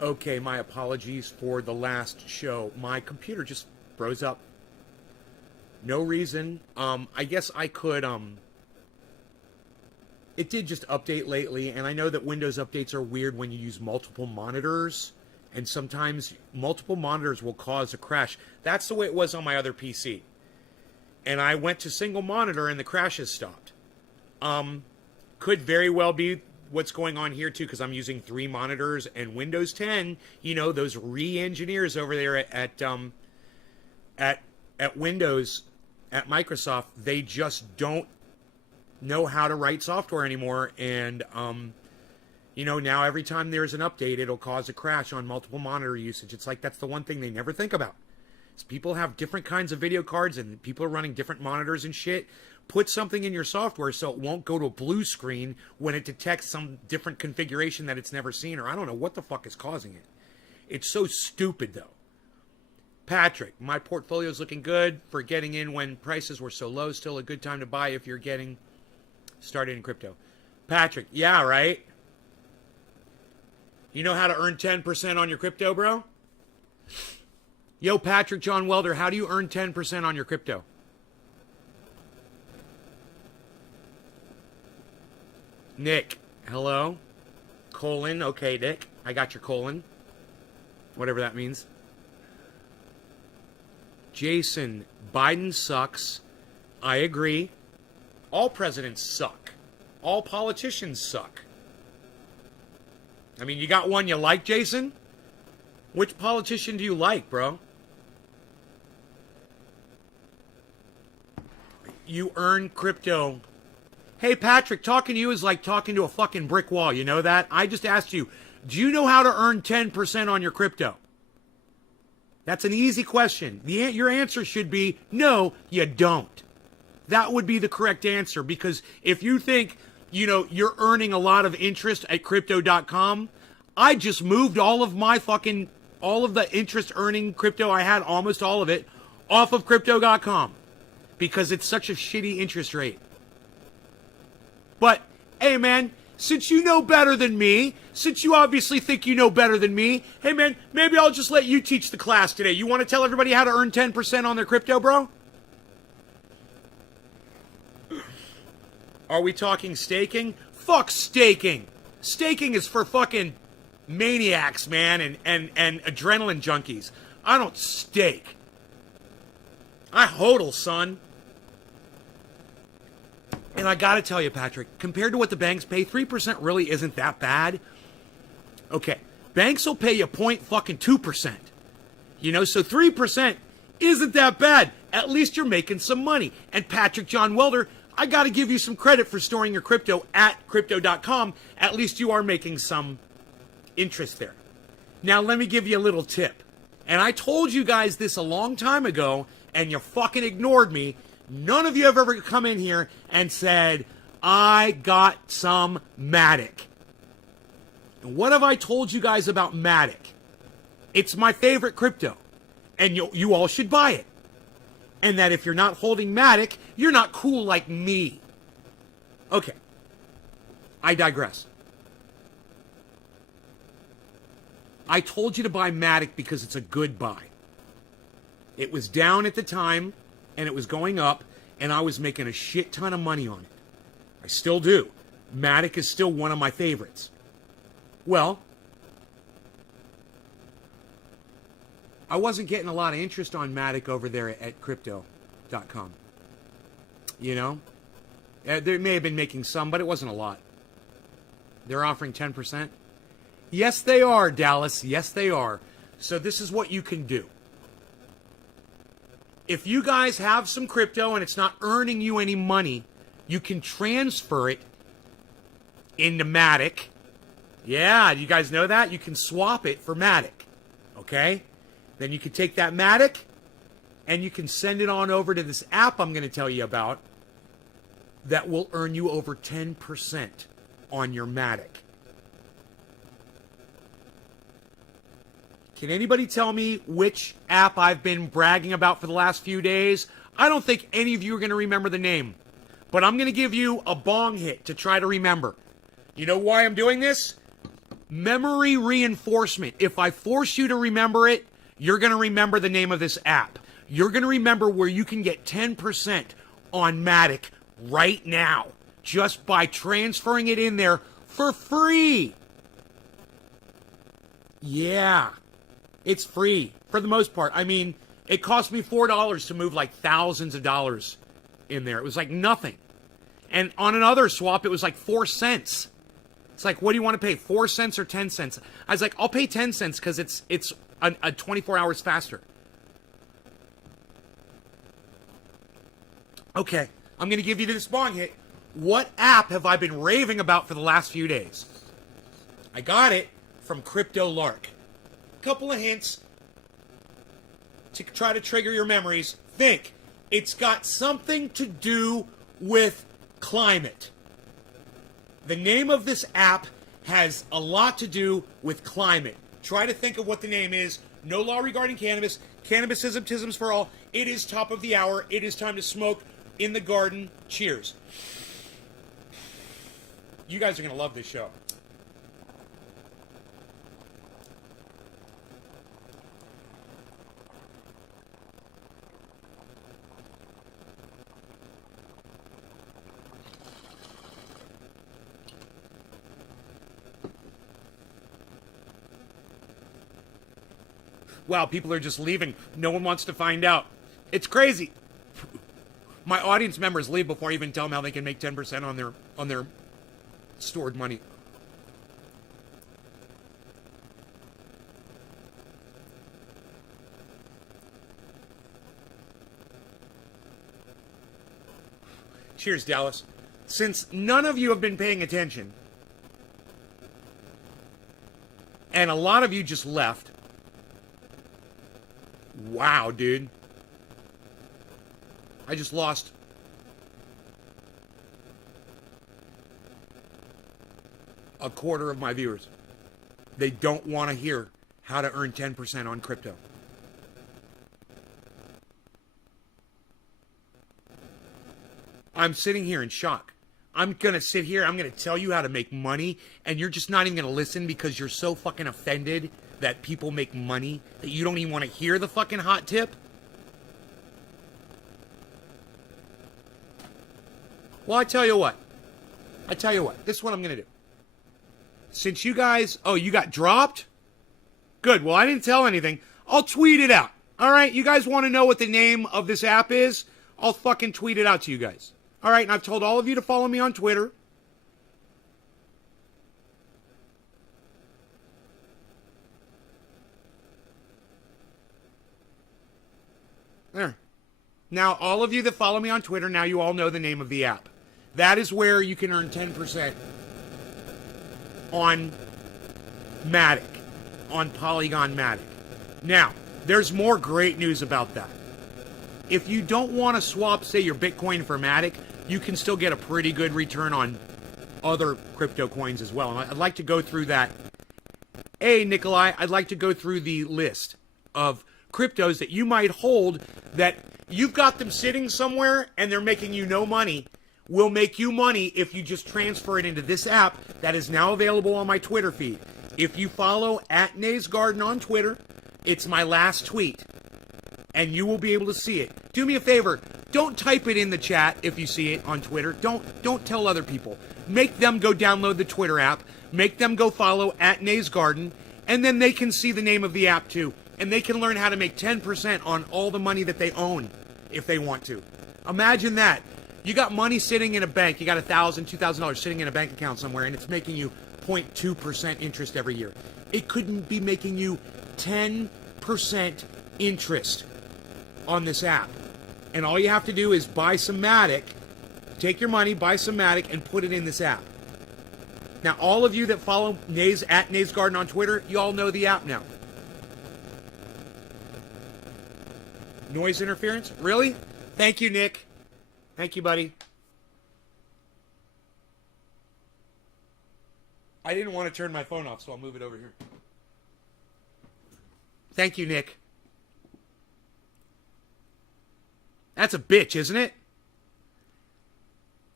Okay, my apologies for the last show. My computer just froze up. No reason. I guess I could, it did just update lately, and I know that Windows updates are weird when you use multiple monitors, and sometimes multiple monitors will cause a crash. That's the way it was on my other PC. And I went to single monitor, and the crashes stopped. Could very well be what's going on here too, because I'm using 3 monitors, and Windows 10, you know, those re-engineers over there at Windows, at Microsoft, they just don't know how to write software anymore, and you know, now every time there's an update, it'll cause a crash on multiple monitor usage. It's like that's the one thing they never think about. Is people have different kinds of video cards, and people are running different monitors and shit. Put something in your software so it won't go to a blue screen when it detects some different configuration that it's never seen, or I don't know what the fuck is causing it. It's so stupid, though. Patrick, my portfolio's looking good for getting in when prices were so low. Still a good time to buy if you're getting started in crypto. Patrick, yeah, right? You know how to earn 10% on your crypto, bro? Yo, Patrick John Welder, how do you earn 10% on your crypto? Nick, hello? Colon, okay, Nick. I got your colon. Whatever that means. Jason, Biden sucks. I agree. All presidents suck. All politicians suck. I mean, you got one you like, Jason? Which politician do you like, bro? You earn crypto. Hey, Patrick, talking to you is like talking to a fucking brick wall. You know that? I just asked you, do you know how to earn 10% on your crypto? That's an easy question. Your answer should be, no, you don't. That would be the correct answer, because if you think, you know, you're earning a lot of interest at crypto.com, I just moved all of the interest earning crypto I had, almost all of it, off of crypto.com because it's such a shitty interest rate. But, hey man, since you know better than me, since you obviously think you know better than me, hey man, maybe I'll just let you teach the class today. You want to tell everybody how to earn 10% on their crypto, bro? Are we talking staking? Fuck staking. Staking is for fucking maniacs, man, and adrenaline junkies. I don't stake. I hodl, son. And I gotta tell you, Patrick, compared to what the banks pay, 3% really isn't that bad. Okay, banks will pay you 0.2%. You know, so 3% isn't that bad. At least you're making some money. And Patrick John Welder, I gotta give you some credit for storing your crypto at crypto.com. At least you are making some interest there. Now, let me give you a little tip. And I told you guys this a long time ago, and you fucking ignored me. None of you have ever come in here and said, I got some Matic. And what have I told you guys about Matic? It's my favorite crypto. And you all should buy it. And that if you're not holding Matic, you're not cool like me. Okay. I digress. I told you to buy Matic because it's a good buy. It was down at the time, and it was going up, and I was making a shit ton of money on it. I still do. Matic is still one of my favorites. Well, I wasn't getting a lot of interest on Matic over there at crypto.com. You know? They may have been making some, but it wasn't a lot. They're offering 10%. Yes, they are, Dallas. Yes, they are. So this is what you can do. If you guys have some crypto and it's not earning you any money, you can transfer it into Matic. Yeah, you guys know that? You can swap it for Matic. Okay? Then you can take that Matic and you can send it on over to this app I'm going to tell you about that will earn you over 10% on your Matic. Can anybody tell me which app I've been bragging about for the last few days? I don't think any of you are going to remember the name. But I'm going to give you a bong hit to try to remember. You know why I'm doing this? Memory reinforcement. If I force you to remember it, you're going to remember the name of this app. You're going to remember where you can get 10% on Matic right now just by transferring it in there for free. Yeah, it's free for the most part. I mean, it cost me $4 to move like thousands of dollars in there. It was like nothing. And on another swap, it was like 4 cents. It's like, what do you want to pay, 4 cents or 10 cents? I was like, I'll pay 10 cents because it's a 24 hours faster. Okay, I'm going to give you this bong hit. What app have I been raving about for the last few days? I got it from Crypto Lark. Couple of hints to try to trigger your memories. Think, it's got something to do with climate. The name of this app has a lot to do with climate. Try to think of what the name is. No law regarding cannabis. Cannabisism, tisms for all. It is top of the hour. It is time to smoke in the garden. Cheers. You guys are going to love this show. Wow, people are just leaving. No one wants to find out. It's crazy. My audience members leave before I even tell them how they can make 10% on their stored money. Cheers, Dallas. Since none of you have been paying attention, and a lot of you just left. Wow, dude. I just lost a quarter of my viewers. They don't want to hear how to earn 10% on crypto. I'm sitting here in shock. I'm going to sit here, I'm going to tell you how to make money, and you're just not even going to listen because you're so fucking offended that people make money that you don't even want to hear the fucking hot tip? Well, I tell you what. This is what I'm going to do. Since you guys... Oh, you got dropped? Good. Well, I didn't tell anything. I'll tweet it out. All right? You guys want to know what the name of this app is? I'll fucking tweet it out to you guys. All right? And I've told all of you to follow me on Twitter. There. Now, all of you that follow me on Twitter, now you all know the name of the app. That is where you can earn 10% on Matic, on Polygon Matic. Now, there's more great news about that. If you don't want to swap, say, your Bitcoin for Matic, you can still get a pretty good return on other crypto coins as well. And I'd like to go through that. Hey, Nikolai, I'd like to go through the list of cryptos that you might hold that you've got them sitting somewhere and they're making you no money. Will make you money if you just transfer it into this app that is now available on my Twitter feed. If you follow @NaysGarden on Twitter, it's my last tweet, and you will be able to see it. Do me a favor, don't type it in the chat if you see it on Twitter. Don't tell other people. Make them go download the Twitter app. Make them go follow @NaysGarden, and then they can see the name of the app too. And they can learn how to make 10% on all the money that they own if they want to. Imagine that. You got money sitting in a bank. You got $1,000, $2,000 sitting in a bank account somewhere, and it's making you 0.2% interest every year. It couldn't be making you 10% interest on this app. And all you have to do is buy some Matic, take your money, buy some Matic, and put it in this app. Now, all of you that follow Nays @NaysGarden on Twitter, you all know the app now. Noise interference? Really? Thank you, Nick. Thank you, buddy. I didn't want to turn my phone off, so I'll move it over here. Thank you, Nick. That's a bitch, isn't it?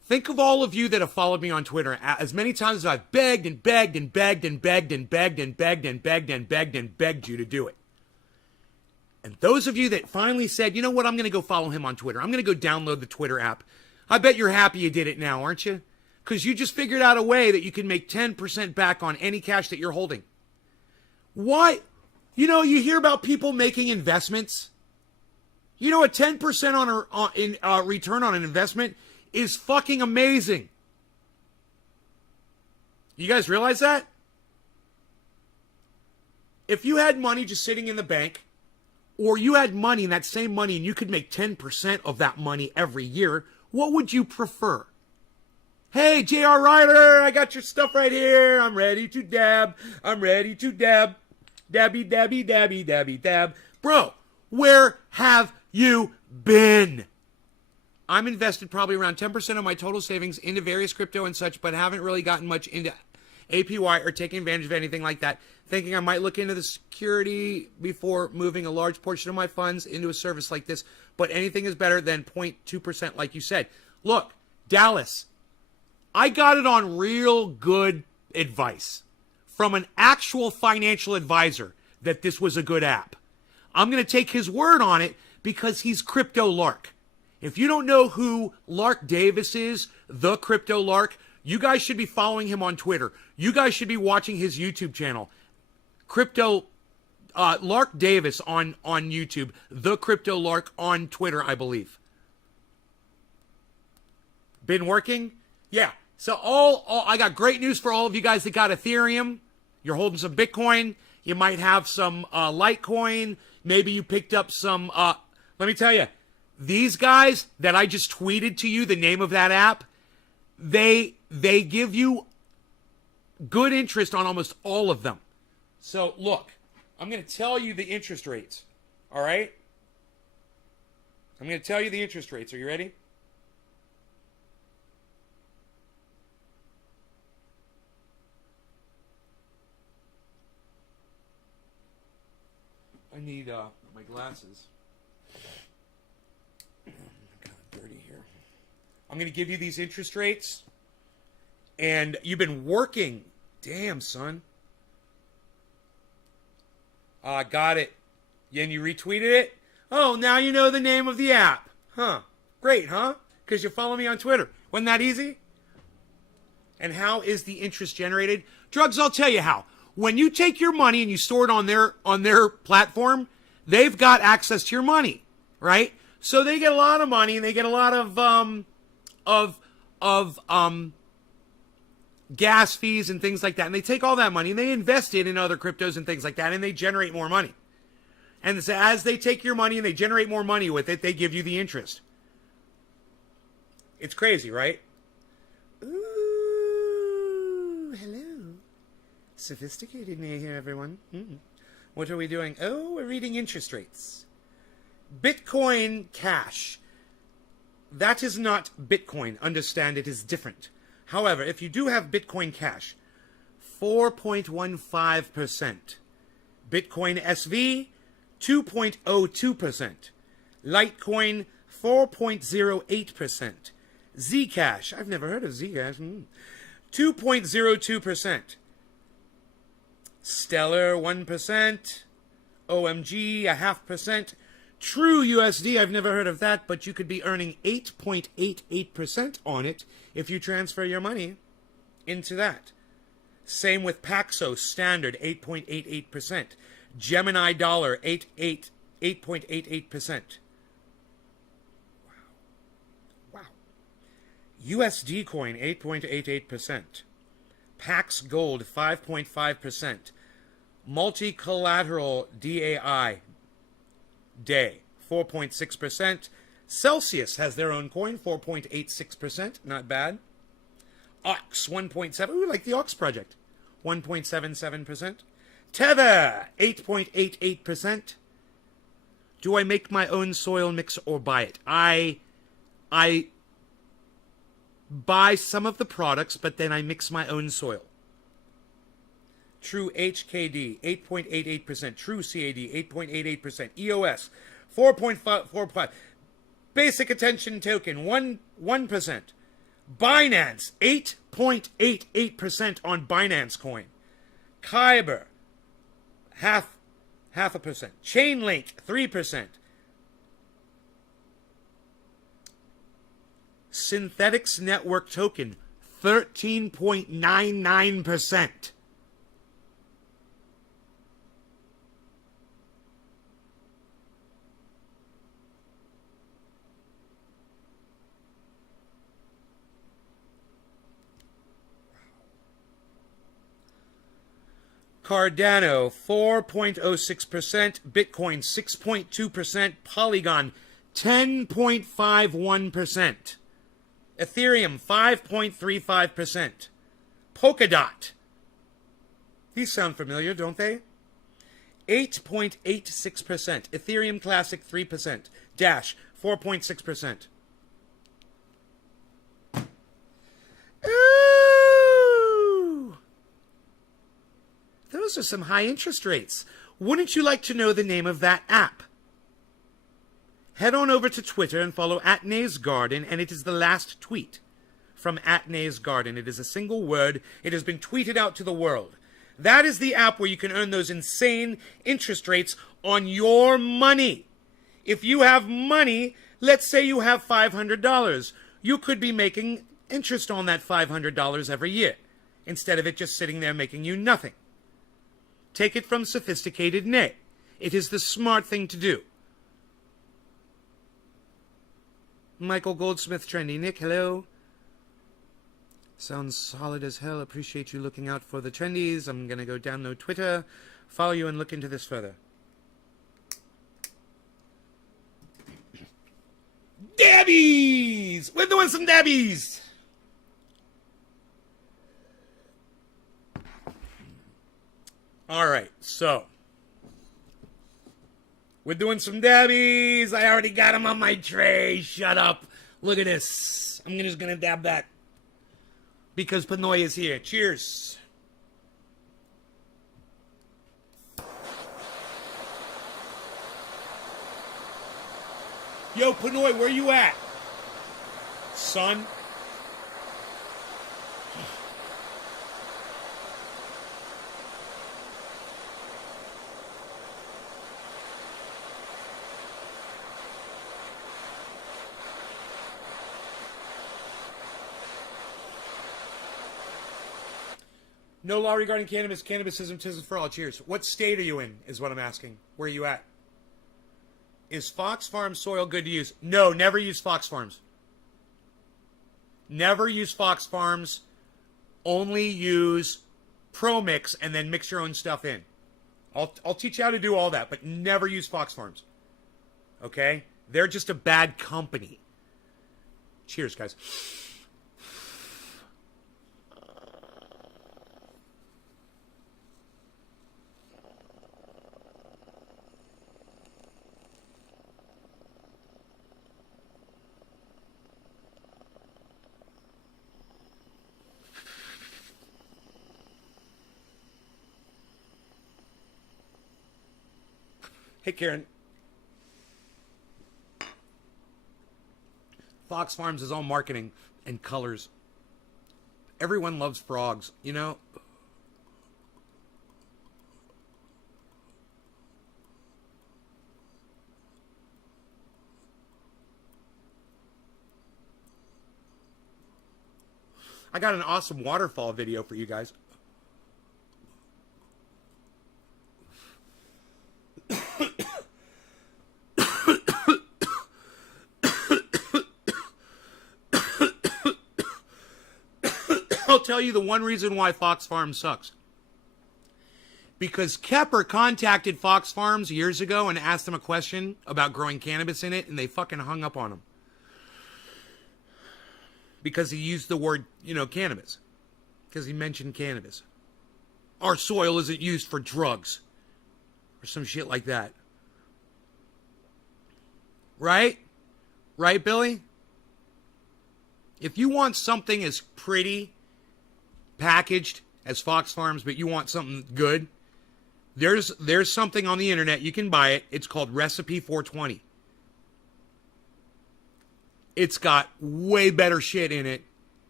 Think of all of you that have followed me on Twitter as many times as I've begged and begged and begged and begged and begged and begged and begged and begged and begged you to do it. And those of you that finally said, you know what, I'm going to go follow him on Twitter. I'm going to go download the Twitter app. I bet you're happy you did it now, aren't you? Because you just figured out a way that you can make 10% back on any cash that you're holding. Why? You know, you hear about people making investments. You know, a 10% return on an investment is fucking amazing. You guys realize that? If you had money just sitting in the bank, or you had money and that same money and you could make 10% of that money every year, what would you prefer? Hey, J.R. Ryder, I got your stuff right here. I'm ready to dab. I'm ready to dab. Dabby, dabby, dabby, dabby, dab. Bro, where have you been? I'm invested probably around 10% of my total savings into various crypto and such, but haven't really gotten much into APY or taking advantage of anything like that. Thinking I might look into the security before moving a large portion of my funds into a service like this, but anything is better than 0.2% like you said. Look, Dallas, I got it on real good advice from an actual financial advisor that this was a good app. I'm going to take his word on it because he's Crypto Lark. If you don't know who Lark Davis is, the Crypto Lark, you guys should be following him on Twitter. You guys should be watching his YouTube channel. Lark Davis on YouTube, the Crypto Lark on Twitter, I believe. Been working? Yeah. So I got great news for all of you guys that got Ethereum. You're holding some Bitcoin. You might have some Litecoin. Maybe you picked up some, let me tell you, these guys that I just tweeted to you, the name of that app, they give you good interest on almost all of them. So look, I'm going to tell you the interest rates. All right? I'm going to tell you the interest rates. Are you ready? I need my glasses. I'm kind of dirty here. I'm going to give you these interest rates. And you've been working. Damn, son. Got it. And you retweeted it? Oh, now you know the name of the app. Huh. Great, huh? Because you follow me on Twitter. Wasn't that easy? And how is the interest generated? Drugs, I'll tell you how. When you take your money and you store it on their platform, they've got access to your money, right? So they get a lot of money and they get a lot of gas fees and things like that. And they take all that money and they invest it in other cryptos and things like that, and they generate more money. And so as they take your money and they generate more money with it, they give you the interest. It's crazy, right? Ooh, hello. Sophisticated here, everyone. What are we doing? Oh, we're reading interest rates. Bitcoin Cash. That is not Bitcoin. Understand, it is different. However, if you do have Bitcoin Cash, 4.15%. Bitcoin SV, 2.02%. Litecoin, 4.08%. Zcash, I've never heard of Zcash, 2.02%. Stellar, 1%. OMG, 0.5%. True USD, I've never heard of that, but you could be earning 8.88% on it if you transfer your money into that. Same with Paxos Standard, 8.88%. Gemini Dollar, 8.88%. Wow. USD Coin, 8.88%. Pax Gold, 5.5%. Multi-collateral DAI, Day, 4.6%. Celsius has their own coin, 4.86%. Not bad. Ox, 1.7. Ooh, like the Ox Project. 1.77%. Tether, 8.88%. Do I make my own soil mix or buy it? I buy some of the products, but then I mix my own soil. True HKD, 8.88%. True CAD, 8.88%. EOS, 4.45. Basic Attention Token, 1%. Binance, 8.88% on Binance Coin. Kyber, half a percent. Chainlink, 3%. Synthetics Network Token, 13.99%. Cardano, 4.06%. Bitcoin, 6.2%. Polygon, 10.51%. Ethereum, 5.35%. Polkadot. These sound familiar, don't they? 8.86%. Ethereum Classic, 3%. Dash, 4.6%. Ooh! Those are some high interest rates. Wouldn't you like to know the name of that app? Head on over to Twitter and follow @NaysGarden, and it is the last tweet from @NaysGarden. It is a single word. It has been tweeted out to the world. That is the app where you can earn those insane interest rates on your money. If you have money, let's say you have $500, you could be making interest on that $500 every year, instead of it just sitting there making you nothing. Take it from Sophisticated Nay. It is the smart thing to do. Michael Goldsmith Trendy. Nick, hello. Sounds solid as hell. Appreciate you looking out for the trendies. I'm going to go download Twitter, follow you, and look into this further. Dabbies! We're doing some dabbies! Alright, so we're doing some dabbies. I already got them on my tray. Shut up. Look at this. I'm just going to dab that. Because Pinoy is here. Cheers. Yo, Pinoy, where you at? Son? No law regarding cannabis. Cannabisism, tism for all. Cheers. What state are you in, is what I'm asking. Where are you at? Is Fox Farms soil good to use? No, never use Fox Farms. Never use Fox Farms. Only use Pro Mix and then mix your own stuff in. I'll teach you how to do all that, but never use Fox Farms. Okay? They're just a bad company. Cheers, guys. Hey, Karen. Fox Farms is all marketing and colors. Everyone loves frogs, you know? I got an awesome waterfall video for you guys. I'll tell you the one reason why Fox Farms sucks. Because Kepper contacted Fox Farms years ago and asked them a question about growing cannabis in it, and they fucking hung up on him. Because he used the word, cannabis. Because he mentioned cannabis. Our soil isn't used for drugs. Or some shit like that. Right? Right, Billy? If you want something as pretty packaged as Fox Farms, but you want something good, there's something on the internet. You can buy it. It's called Recipe 420. It's got way better shit in it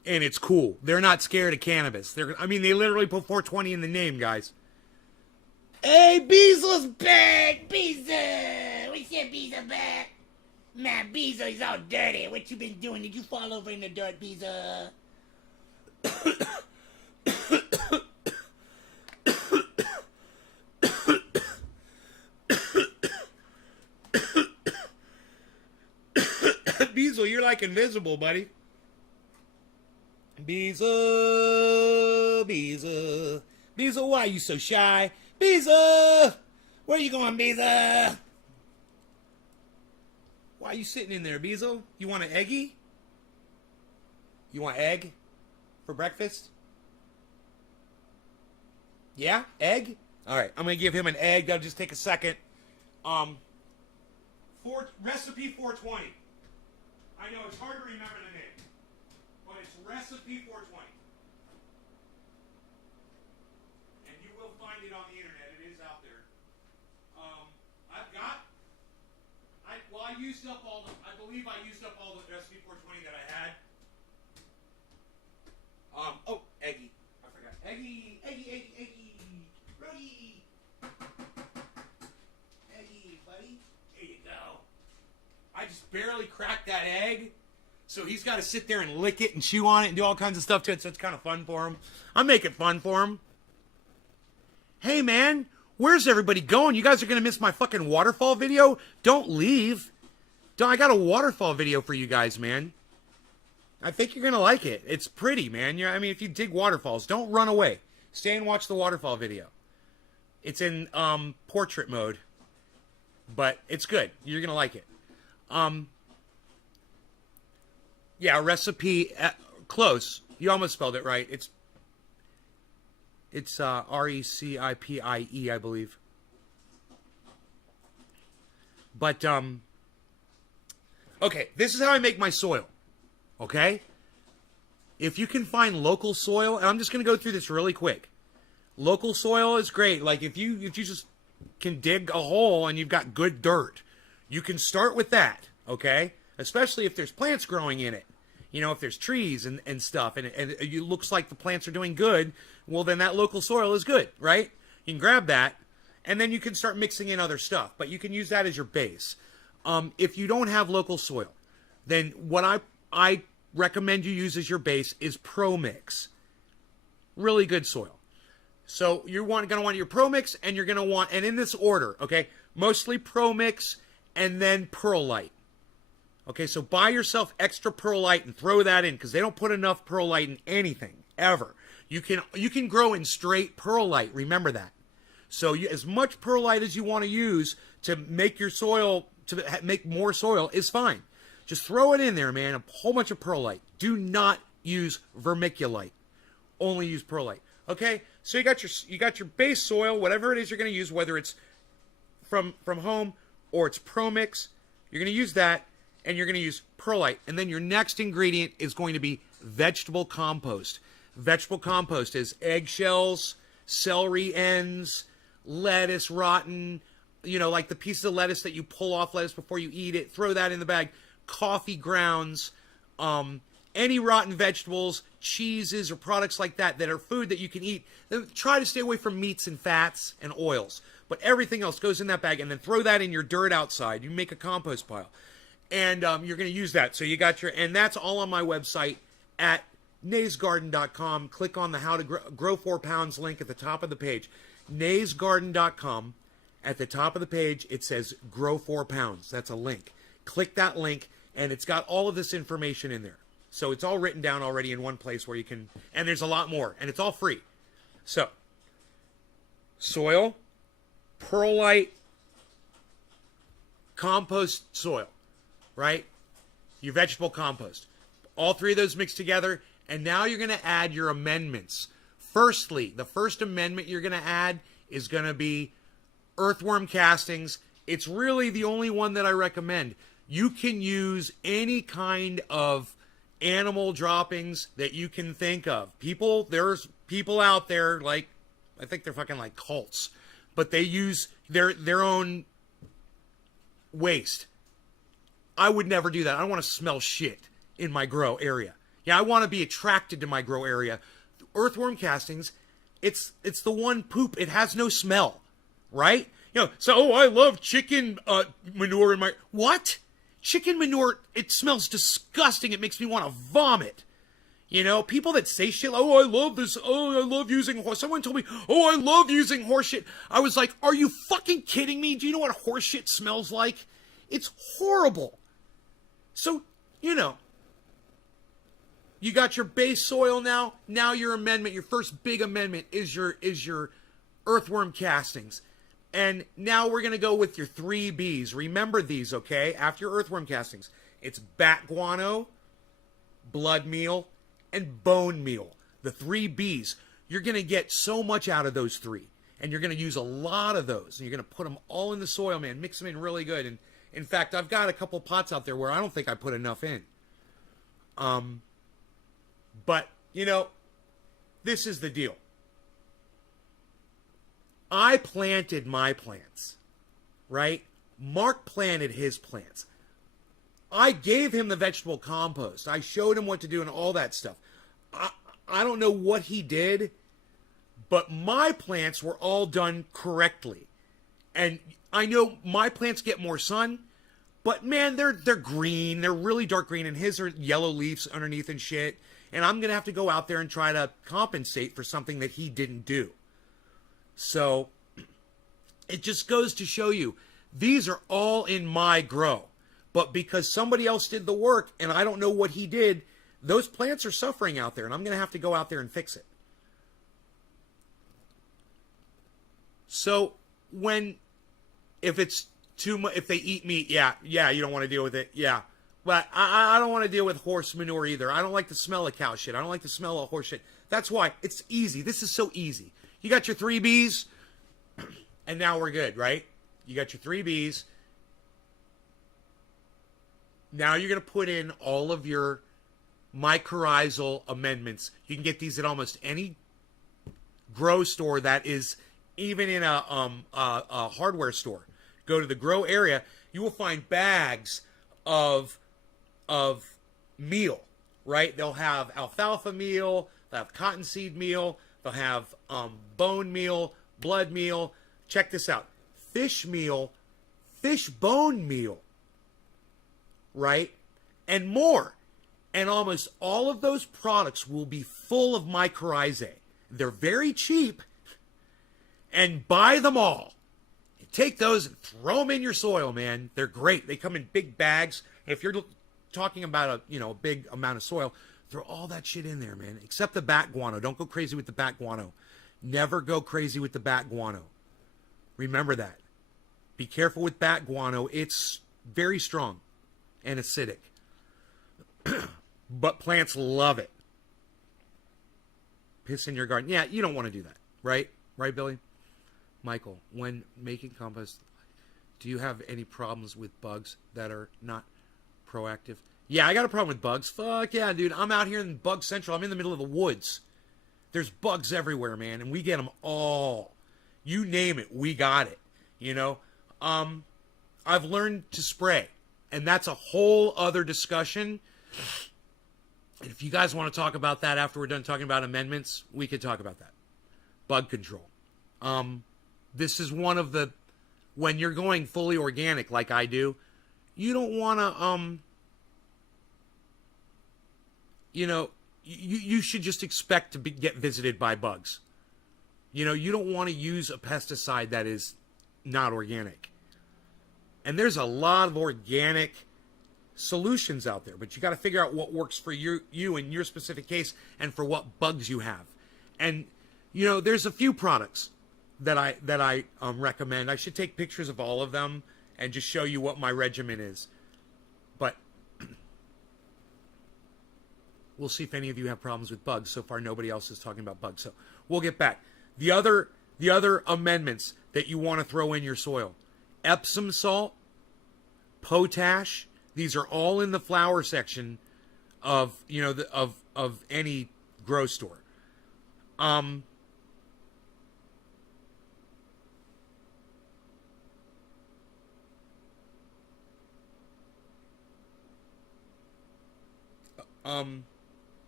And it's cool. They're not scared of cannabis. I mean, they literally put 420 in the name, guys. Hey, Beezle's back! Beezel! What's up, Beezel back? Man, Beezel is all dirty. What you been doing? Did you fall over in the dirt, Beezel? Beezel, you're like invisible, buddy. Beezel, Beezel. Beezel, why are you so shy? Beezel! Where you going, Beezel? Why are you sitting in there, Beezel? You want an eggie? You want egg for breakfast? Yeah? Egg? Alright, I'm going to give him an egg. That'll just take a second. Recipe 420. I know it's hard to remember the name, but it's Recipe 420. And you will find it on the internet. It is out there. I used up all the, I believe I used up all the Recipe 420 that I had. Oh, Eggie. I forgot. Eggie. Brody. Eggie, buddy. Here you go. I just barely cracked that egg. So he's got to sit there and lick it and chew on it and do all kinds of stuff to it. So it's kind of fun for him. I make it fun for him. Hey, man. Where's everybody going? You guys are going to miss my fucking waterfall video? Don't leave. I got a waterfall video for you guys, man. I think you're going to like it. It's pretty, man. I mean, if you dig waterfalls, don't run away. Stay and watch the waterfall video. It's in portrait mode. But it's good. You're going to like it. Yeah, recipe, close. You almost spelled it right. It's R-E-C-I-P-I-E, I believe. But, okay, this is how I make my soil. Okay? If you can find local soil, and I'm just going to go through this really quick. Local soil is great. Like, if you just can dig a hole and you've got good dirt, you can start with that, okay? Especially if there's plants growing in it. You know, if there's trees and stuff, and it looks like the plants are doing good, well, then that local soil is good, right? You can grab that, and then you can start mixing in other stuff. But you can use that as your base. If you don't have local soil, then what I recommend you use as your base is Pro Mix. Really good soil. So you're going to want your Pro Mix, and you're going to want, and in this order, okay? Mostly Pro Mix, and then Perlite. Okay, so buy yourself extra perlite and throw that in, because they don't put enough perlite in anything, ever. You can grow in straight perlite, remember that. So as much perlite as you want to use to make your soil, to make more soil, is fine. Just throw it in there, man, a whole bunch of perlite. Do not use vermiculite. Only use perlite. Okay, so you got your base soil, whatever it is you're going to use, whether it's from home or it's Pro Mix, you're going to use that. And you're going to use perlite. And then your next ingredient is going to be vegetable compost. Vegetable compost is eggshells, celery ends, lettuce rotten, you know, like the pieces of lettuce that you pull off lettuce before you eat it. Throw that in the bag. Coffee grounds, any rotten vegetables, cheeses, or products like that are food that you can eat. Try to stay away from meats and fats and oils. But everything else goes in that bag. And then throw that in your dirt outside. You make a compost pile. And you're going to use that. So you got and that's all on my website at naysgarden.com. Click on the How to Grow 4 Pounds link at the top of the page. naysgarden.com. At the top of the page, it says Grow 4 Pounds. That's a link. Click that link, and it's got all of this information in there. So it's all written down already in one place where you can, and there's a lot more, and it's all free. So, soil, perlite, compost soil. Right? Your vegetable compost. All three of those mixed together. And now you're going to add your amendments. Firstly, the first amendment you're going to add is going to be Earthworm Castings. It's really the only one that I recommend. You can use any kind of animal droppings that you can think of. There's people out there, like, I think they're fucking like cults. But they use their own waste. I would never do that. I don't want to smell shit in my grow area. Yeah, I want to be attracted to my grow area. Earthworm Castings, it's the one poop. It has no smell, right? So I love chicken manure in my what? Chicken manure, it smells disgusting. It makes me want to vomit. People that say shit like, oh, I love this. Oh, I love using horse. Someone told me, oh, I love using horse shit. I was like, are you fucking kidding me? Do you know what horse shit smells like? It's horrible. So, you got your base soil now. Now your amendment, your first big amendment is your earthworm castings. And now we're going to go with your 3 Bs. Remember these, okay? After your earthworm castings. It's bat guano, blood meal, and bone meal. The 3 Bs. You're going to get so much out of those 3. And you're going to use a lot of those. And you're going to put them all in the soil, man. Mix them in really good. And in fact, I've got a couple pots out there where I don't think I put enough in. But, this is the deal. I planted my plants, right? Mark planted his plants. I gave him the vegetable compost. I showed him what to do and all that stuff. I don't know what he did, but my plants were all done correctly. And I know my plants get more sun, but man, they're green. They're really dark green, and his are yellow leaves underneath and shit. And I'm going to have to go out there and try to compensate for something that he didn't do. So it just goes to show you, these are all in my grow. But because somebody else did the work and I don't know what he did, those plants are suffering out there, and I'm going to have to go out there and fix it. So if it's too much, if they eat meat, yeah, you don't want to deal with it. Yeah. But I don't want to deal with horse manure either. I don't like the smell of cow shit. I don't like the smell of horse shit. That's why it's easy. This is so easy. You got your 3 Bs, and now we're good, right? You got your 3 Bs. Now you're going to put in all of your mycorrhizal amendments. You can get these at almost any grow store that is even in a hardware store. Go to the grow area. You will find bags of meal, right? They'll have alfalfa meal, they'll have cottonseed meal, they'll have bone meal, blood meal. Check this out. Fish meal, fish bone meal, right? And more. And almost all of those products will be full of mycorrhizae. They're very cheap, and buy them all. Take those and throw them in your soil, man. They're great. They come in big bags. If you're talking about a big amount of soil, throw all that shit in there, man. Except the bat guano. Don't go crazy with the bat guano. Never go crazy with the bat guano. Remember that. Be careful with bat guano. It's very strong and acidic. But plants love it. Piss in your garden. Yeah, you don't want to do that, right? Right, Billy? Michael, when making compost, do you have any problems with bugs that are not proactive? Yeah, I got a problem with bugs. Fuck yeah, dude. I'm out here in Bug Central. I'm in the middle of the woods. There's bugs everywhere, man, and we get them all. You name it, we got it. I've learned to spray, and that's a whole other discussion. And if you guys want to talk about that after we're done talking about amendments, we could talk about that. Bug control. This is one of the, when you're going fully organic like I do, you don't want to, you should just expect to get visited by bugs. You don't want to use a pesticide that is not organic. And there's a lot of organic solutions out there, but you got to figure out what works for you in your specific case and for what bugs you have. And, there's a few products that I recommend. I should take pictures of all of them and just show you what my regimen is. But we'll see if any of you have problems with bugs. So far, nobody else is talking about bugs. So we'll get back. The other amendments that you want to throw in your soil: Epsom salt, potash. These are all in the flower section of of any grow store.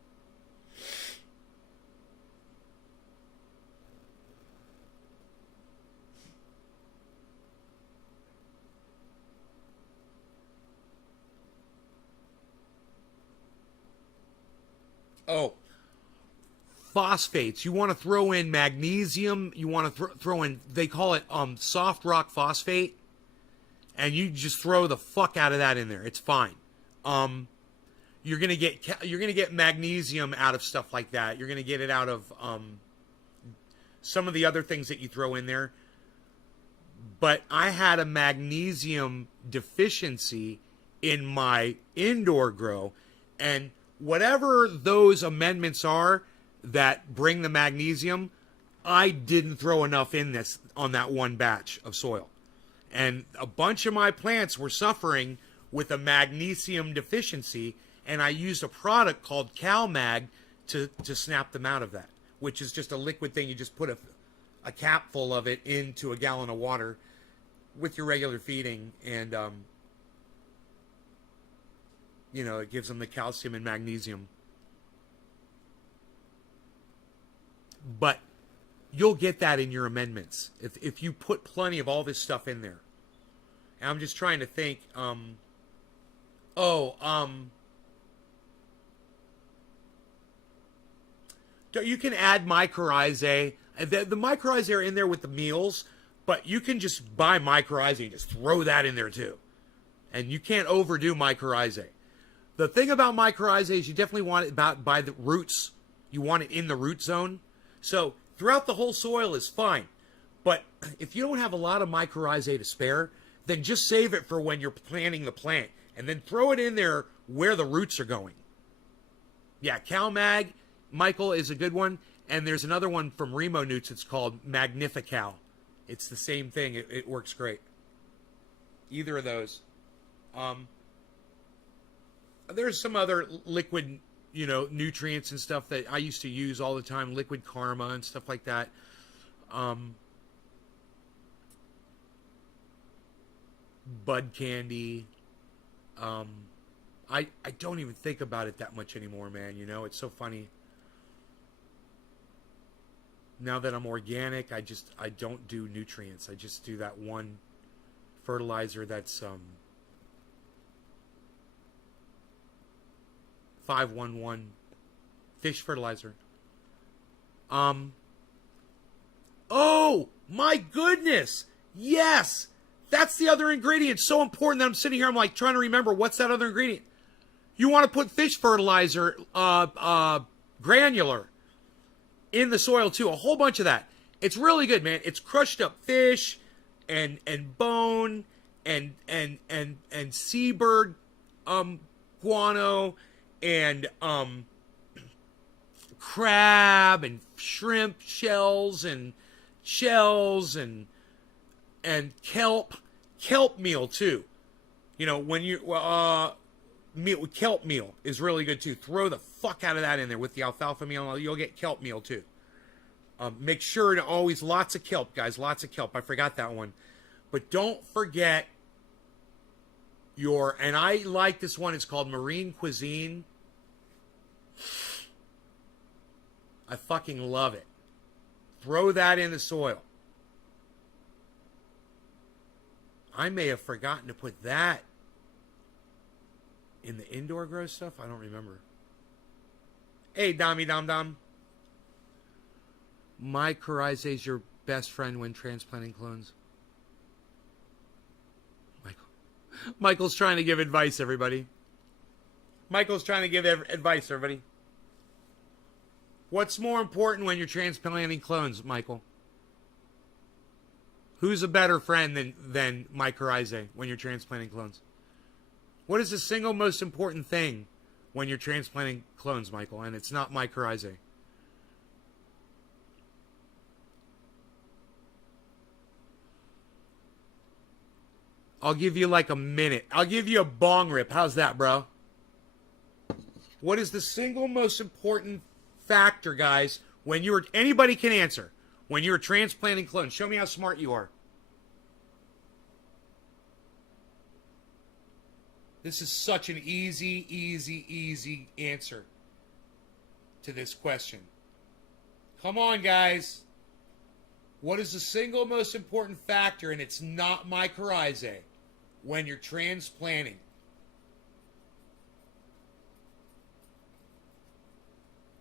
Oh, phosphates. You want to throw in magnesium. You want to throw in, they call it soft rock phosphate. And you just throw the fuck out of that in there. It's fine. You're gonna get magnesium out of stuff like that. You're gonna get it out of some of the other things that you throw in there. But I had a magnesium deficiency in my indoor grow, and whatever those amendments are that bring the magnesium, I didn't throw enough in this on that one batch of soil. And a bunch of my plants were suffering with a magnesium deficiency, and I used a product called CalMag to snap them out of that, which is just a liquid thing. You just put a cap full of it into a gallon of water with your regular feeding, and it gives them the calcium and magnesium. But you'll get that in your amendments if you put plenty of all this stuff in there. And I'm just trying to think. You can add mycorrhizae. The mycorrhizae are in there with the meals, but you can just buy mycorrhizae and just throw that in there too. And you can't overdo mycorrhizae. The thing about mycorrhizae is you definitely want it by the roots. You want it in the root zone. So throughout the whole soil is fine. But if you don't have a lot of mycorrhizae to spare, then just save it for when you're planting the plant. And then throw it in there where the roots are going. Yeah, CalMag, Michael, is a good one. And there's another one from Remo Newts. It's called Magnifical. It's the same thing. It works great. Either of those. There's some other liquid, nutrients and stuff that I used to use all the time. Liquid Karma and stuff like that. Bud Candy. I don't even think about it that much anymore, man. It's so funny. Now that I'm organic, I don't do nutrients. I just do that one fertilizer that's 511 fish fertilizer. Oh my goodness! Yes, that's the other ingredient. So important that I'm sitting here. I'm like trying to remember what's that other ingredient. You want to put fish fertilizer, granular, in the soil too. A whole bunch of that. It's really good, man. It's crushed up fish and bone and seabird guano and crab and shrimp shells and kelp meal too. When you kelp meal is really good too. Throw the fuck out of that in there with the alfalfa meal. You'll get kelp meal too. Make sure to always lots of kelp, guys. Lots of kelp. I forgot that one, but don't forget and I like this one. It's called Marine Cuisine. I fucking love it. Throw that in the soil. I may have forgotten to put that in the indoor grow stuff. I don't remember. Hey, Dommy Dom Dom. Mycorrhizae is your best friend when transplanting clones. Michael's trying to give advice, everybody. Michael's trying to give advice, everybody. What's more important when you're transplanting clones, Michael? Who's a better friend than mycorrhizae when you're transplanting clones? What is the single most important thing when you're transplanting clones, Michael? And it's not mycorrhizae. I'll give you like a minute. I'll give you a bong rip. How's that, bro? What is the single most important factor, guys, when you're... Anybody can answer. When you're transplanting clones. Show me how smart you are. This is such an easy answer to this question. Come on, guys. What is the single most important factor, and it's not mycorrhizae, when you're transplanting?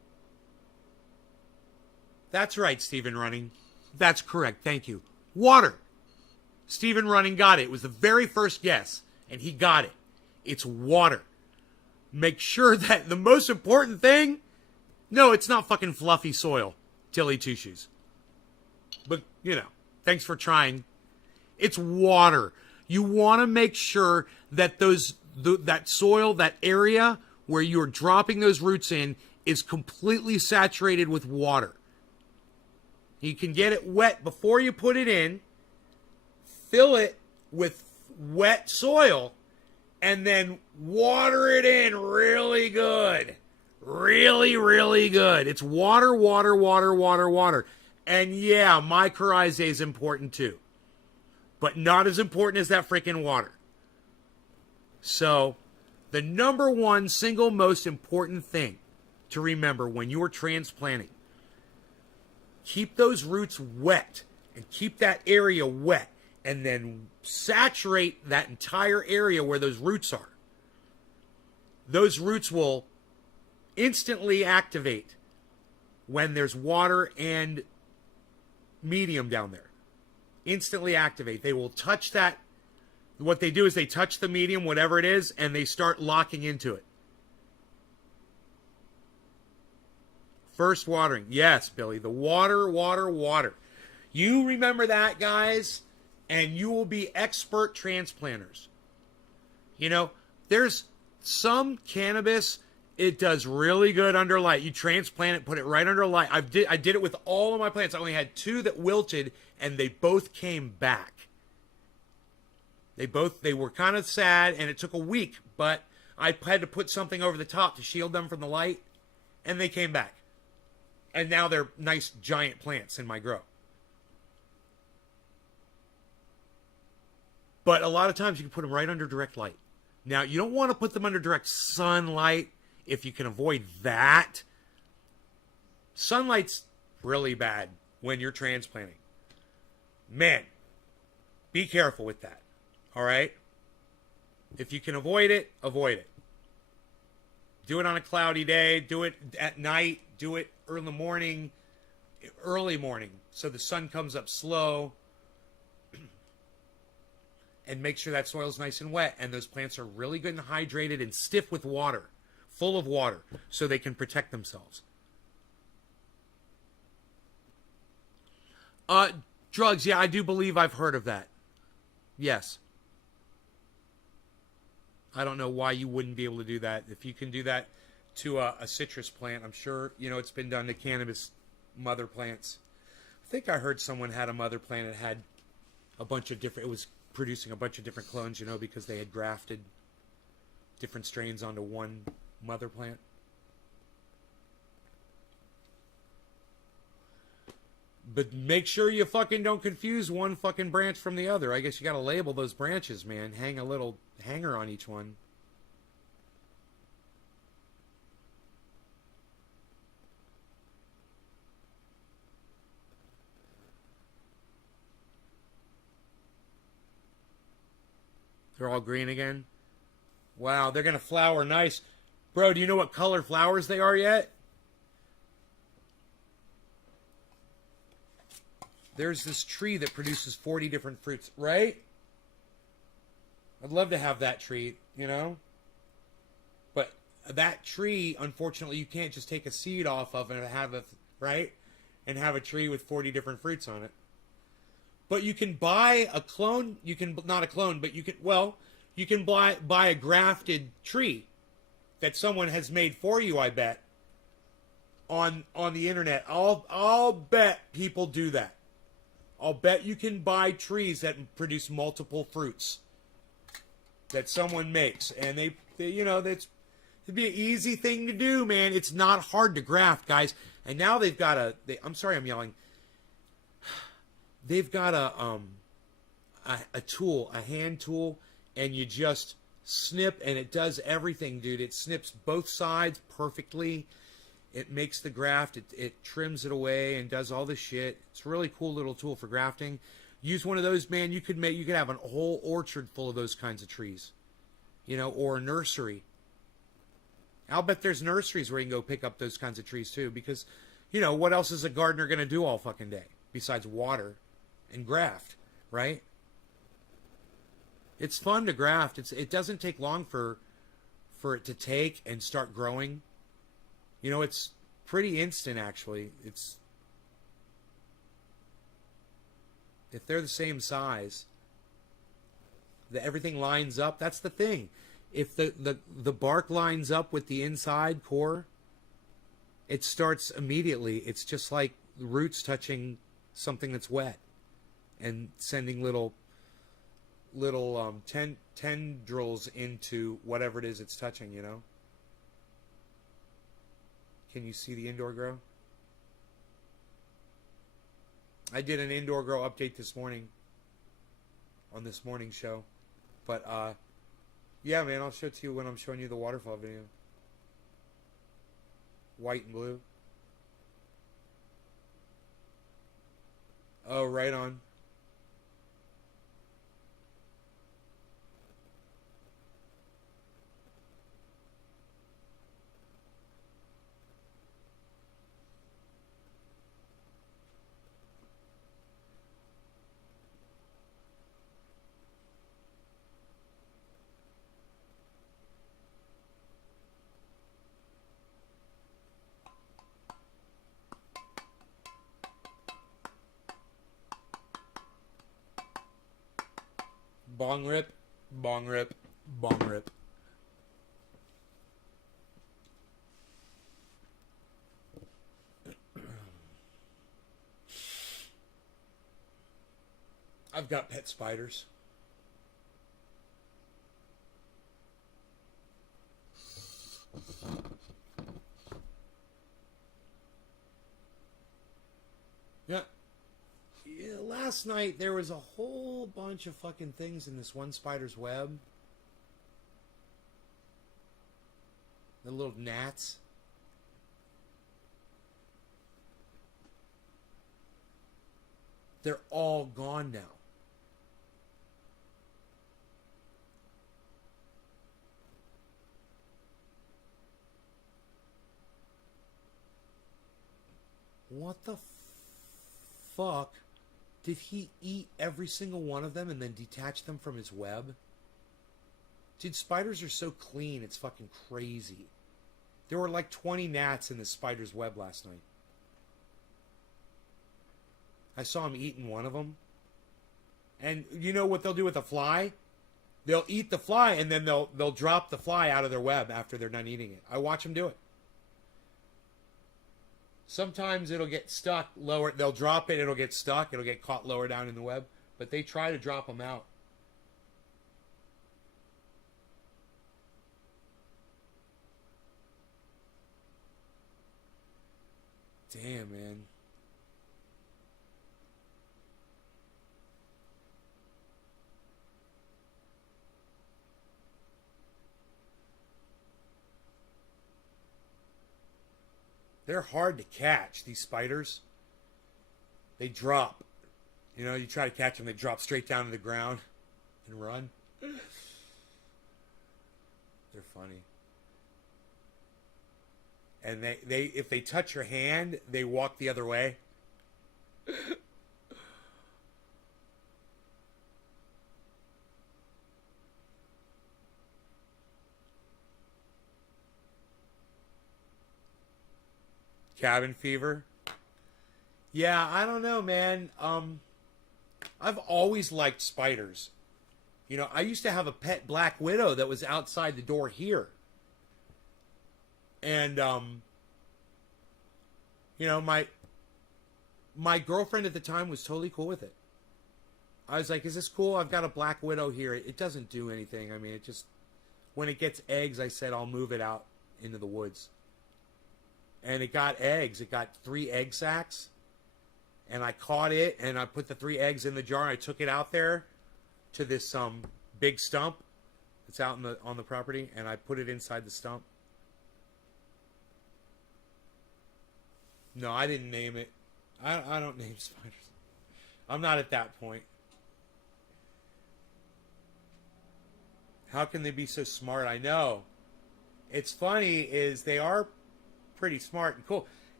That's right, Stephen Running. That's correct. Thank you. Water. Stephen Running got it. It was the very first guess, and he got it. It's water. Make sure that the most important thing, no, it's not fucking fluffy soil, Tilly Two Shoes. But, you know, thanks for trying. It's water. You want to make sure that that soil, that area where you're dropping those roots in, is completely saturated with water. You can get it wet before you put it in, fill it with wet soil, and then water it in really good. Really, really good. It's water, water, water, water, water. And yeah, mycorrhizae is important too. But not as important as that freaking water. So, the number one single most important thing to remember when you are transplanting, keep those roots wet and keep that area wet, and then saturate that entire area where those roots are. Those roots will instantly activate when there's water and medium down there. Instantly activate. They will touch that. What they do is they touch the medium, whatever it is, and they start locking into it. First watering. Yes, Billy. The water, water, water. You remember that, guys, and you will be expert transplanters. You know, there's some cannabis, it does really good under light. You transplant it, put it right under light. I did it with all of my plants. I only had 2 that wilted, and they both came back. They were kind of sad, and it took a week, but I had to put something over the top to shield them from the light, and they came back. And now they're nice giant plants in my grow. But a lot of times you can put them right under direct light. Now, you don't want to put them under direct sunlight if you can avoid that. Sunlight's really bad when you're transplanting. Man, be careful with that. All right? If you can avoid it, avoid it. Do it on a cloudy day. Do it at night. Do it early morning, so the sun comes up slow. And make sure that soil's nice and wet, and those plants are really good and hydrated and stiff with water, full of water, so they can protect themselves. Drugs, yeah, I do believe I've heard of that. Yes. I don't know why you wouldn't be able to do that. If you can do that to a citrus plant, I'm sure, you know, it's been done to cannabis mother plants. I think I heard someone had a mother plant that had a bunch of different, it was producing a bunch of different clones, you know, because they had grafted different strains onto one mother plant. But make sure you fucking don't confuse one fucking branch from the other. I guess you gotta label those branches, man. Hang a little hanger on each one. They're all green again? Wow, they're gonna flower nice. Bro, do you know what color flowers they are yet? There's this tree that produces 40 different fruits, right? I'd love to have that tree, you know? But that tree, unfortunately, you can't just take a seed off of and have a, right? And have a tree with 40 different fruits on it. But you can buy a clone, you can, not a clone, but you can, well, you can buy a grafted tree that someone has made for you, I bet, on the internet. I'll bet people do that. I'll bet you can buy trees that produce multiple fruits that someone makes. And they you know, it'd be an easy thing to do, man. It's not hard to graft, guys. And now they've got I'm sorry I'm yelling. They've got a tool, a hand tool, and you just snip, and it does everything, dude. It snips both sides perfectly. It makes the graft, it trims it away and does all this shit. It's a really cool little tool for grafting. Use one of those, man. You could have a whole orchard full of those kinds of trees, you know, or a nursery. I'll bet there's nurseries where you can go pick up those kinds of trees too, because You know, what else is a gardener going to do all fucking day besides water and graft, right? It's fun to graft. It doesn't take long for it to take and start growing. You know, it's pretty instant actually. It's if they're the same size, that everything lines up. That's the thing. If the bark lines up with the inside core, it starts immediately. It's just like roots touching something that's wet and sending little tendrils into whatever it is it's touching, you know? Can you see the indoor grow? I did an indoor grow update this morning on this morning show. But, yeah, man, I'll show it to you when I'm showing you the waterfall video. White and blue. Oh, right on. Bong rip, bong rip, bong rip. I've got pet spiders. Yeah. Yeah, last night there was a whole bunch of fucking things in this one spider's web. The little gnats. They're all gone now. What the fuck? Did he eat every single one of them and then detach them from his web? Dude, spiders are so clean, it's fucking crazy. There were like 20 gnats in this spider's web last night. I saw him eating one of them. And you know what they'll do with a fly? They'll eat the fly and then they'll drop the fly out of their web after they're done eating it. I watch them do it. Sometimes it'll get stuck lower. They'll drop it. It'll get stuck. It'll get caught lower down in the web. But they try to drop them out. Damn, man. They're hard to catch, these spiders. They drop. You know, you try to catch them, they drop straight down to the ground and run. They're funny. And they if they touch your hand, they walk the other way. Cabin fever. Yeah, I don't know, man. I've always liked spiders. You know, I used to have a pet black widow that was outside the door here. And you know, my girlfriend at the time was totally cool with it. I was like, "Is this cool? I've got a black widow here. It doesn't do anything. I mean, it just when it gets eggs, I said I'll move it out into the woods." And it got eggs. It got 3 egg sacs. And I caught it, and I put the 3 eggs in the jar. I took it out there to this big stump that's out on the property, and I put it inside the stump. No, I didn't name it. I don't name spiders. I'm not at that point. How can they be so smart? I know. It's funny is they are pretty smart and cool.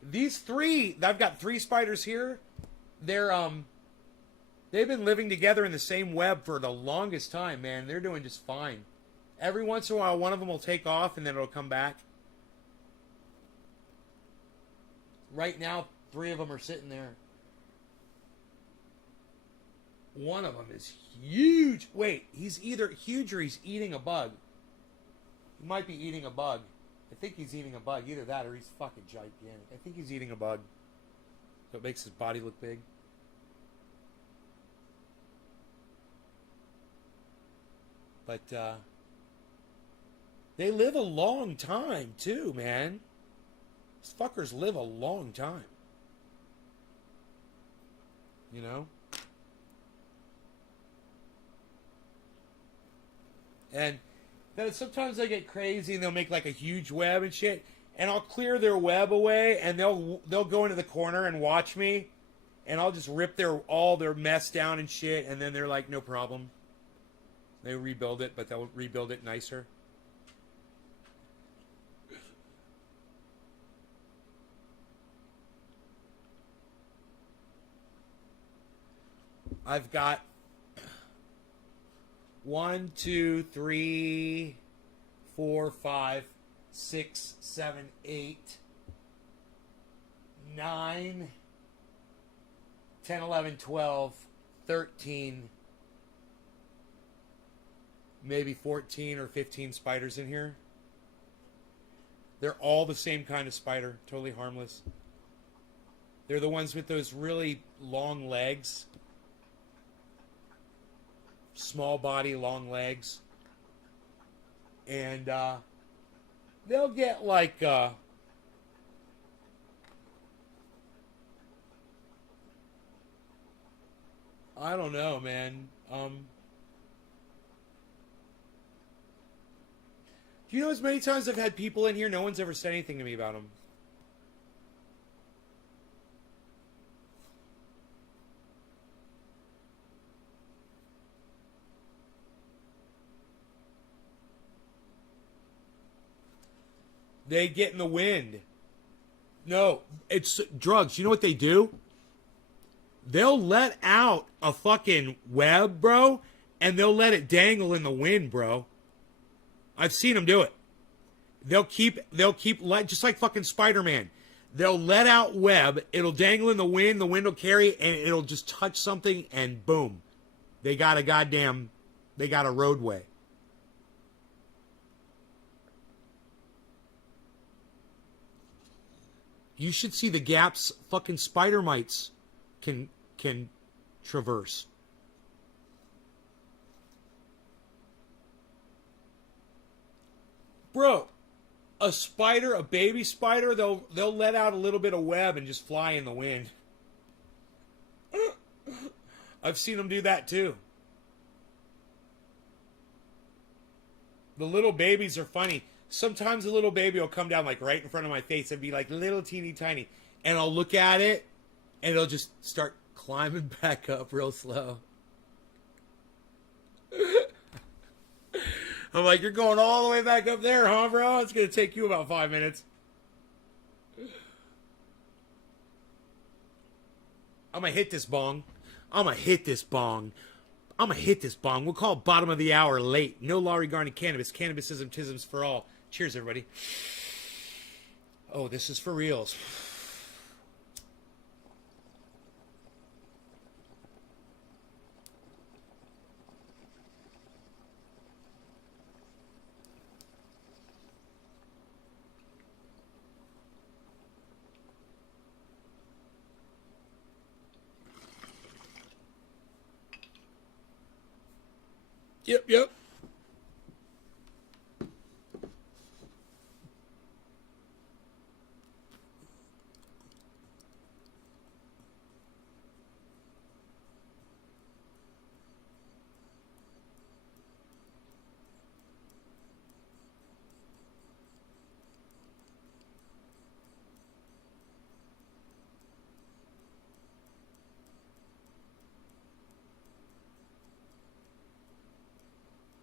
These three, I've got three spiders here. They're they've been living together in the same web for the longest time, man. They're doing just fine. Every once in a while, one of them will take off and then it'll come back. Right now, three of them are sitting there. One of them is huge. Wait, he's either huge or he's eating a bug. He might be eating a bug. I think he's eating a bug. Either that or he's fucking gigantic. I think he's eating a bug. So it makes his body look big. But, they live a long time, too, man. These fuckers live a long time. You know? And then sometimes they get crazy and they'll make like a huge web and shit. And I'll clear their web away and they'll go into the corner and watch me. And I'll just rip all their mess down and shit. And then they're like, no problem. They rebuild it, but they'll rebuild it nicer. I've got 1, 2, 3, 4, 5, 6, 7, 8, 9, 10, 11, 12, 13, maybe 14 or 15 spiders in here. They're all the same kind of spider, totally harmless. They're the ones with those really long legs. Small body, long legs. And they'll get like I don't know, man. Do you know as many times I've had people in here, no one's ever said anything to me about them? They get in the wind. No, it's drugs. You know what they do? They'll let out a fucking web, bro, and they'll let it dangle in the wind, bro. I've seen them do it. They'll keep just like fucking Spider-Man. They'll let out web, it'll dangle in the wind will carry, and it'll just touch something, and boom. They got a roadway. You should see the gaps fucking spider mites can traverse. Bro, a baby spider, they'll let out a little bit of web and just fly in the wind. I've seen them do that too. The little babies are funny. Sometimes a little baby will come down like right in front of my face and be like little teeny tiny. And I'll look at it and it'll just start climbing back up real slow. I'm like, you're going all the way back up there, huh, bro? It's going to take you about 5 minutes. I'm going to hit this bong. We'll call it bottom of the hour late. No law regarding cannabis. Cannabisism, tisms for all. Cheers, everybody. Oh, this is for reals. Yep.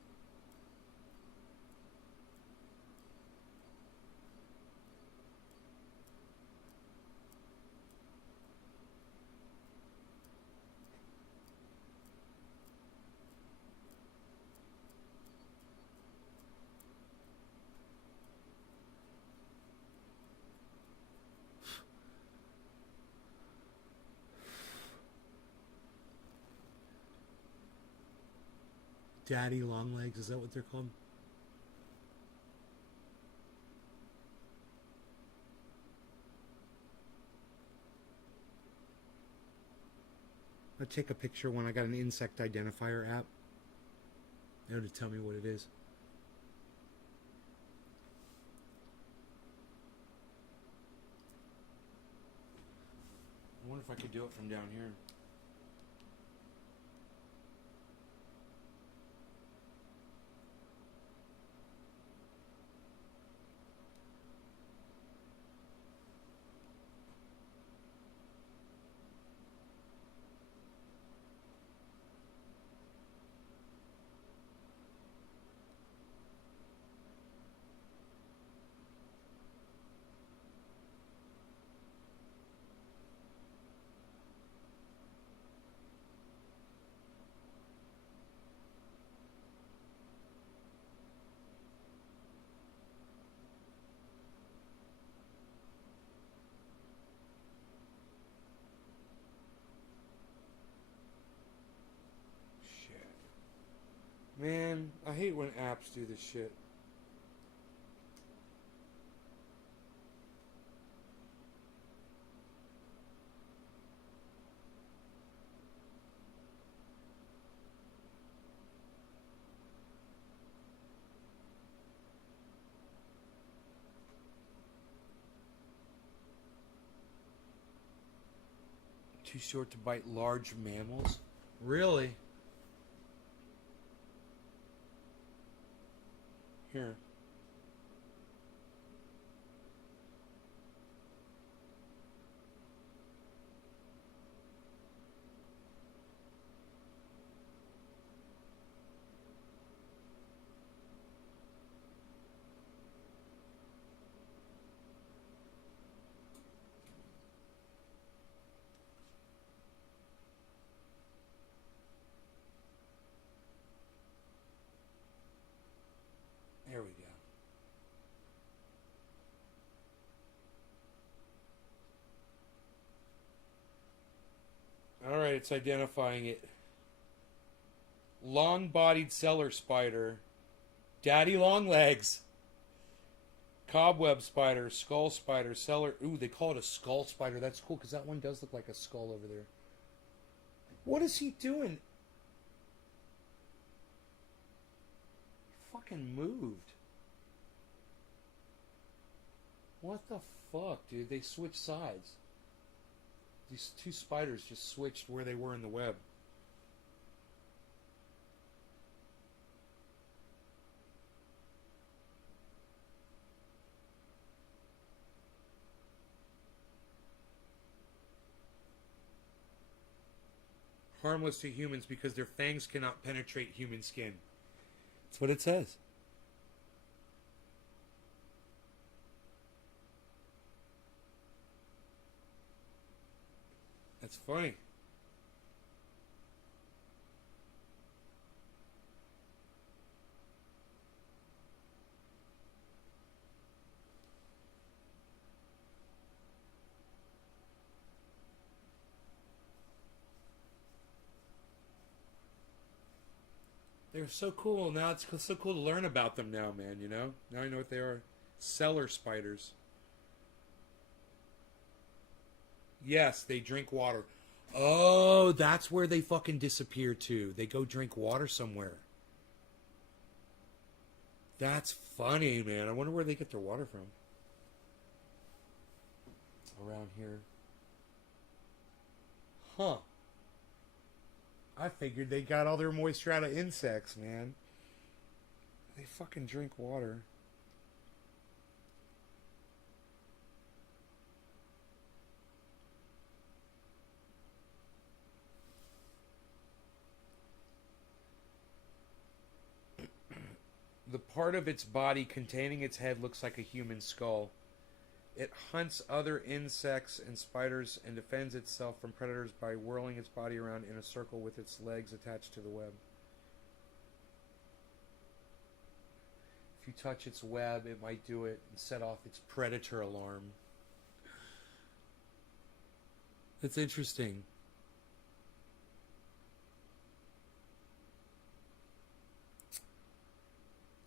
Daddy longlegs, is that what they're called? I'll take a picture when I got an insect identifier app. It'll tell me what it is. I wonder if I could do it from down here. Man, I hate when apps do this shit. Too short to bite large mammals? Really? Here. There we go. All right, it's identifying it. Long-bodied cellar spider. Daddy longlegs. Cobweb spider. Skull spider. Cellar. Ooh, they call it a skull spider. That's cool because that one does look like a skull over there. What is he doing? He fucking moved. What the fuck, dude? They switched sides. These two spiders just switched where they were in the web. Harmless to humans because their fangs cannot penetrate human skin. That's what it says. That's funny. They're so cool. Now it's so cool to learn about them now, man, you know? Now I know what they are. Cellar spiders. Yes, they drink water. Oh, that's where they fucking disappear to. They go drink water somewhere. That's funny, man. I wonder where they get their water from. Around here. Huh. I figured they got all their moisture out of insects, man. They fucking drink water. The part of its body containing its head looks like a human skull. It hunts other insects and spiders and defends itself from predators by whirling its body around in a circle with its legs attached to the web. If you touch its web, it might do it and set off its predator alarm. That's interesting.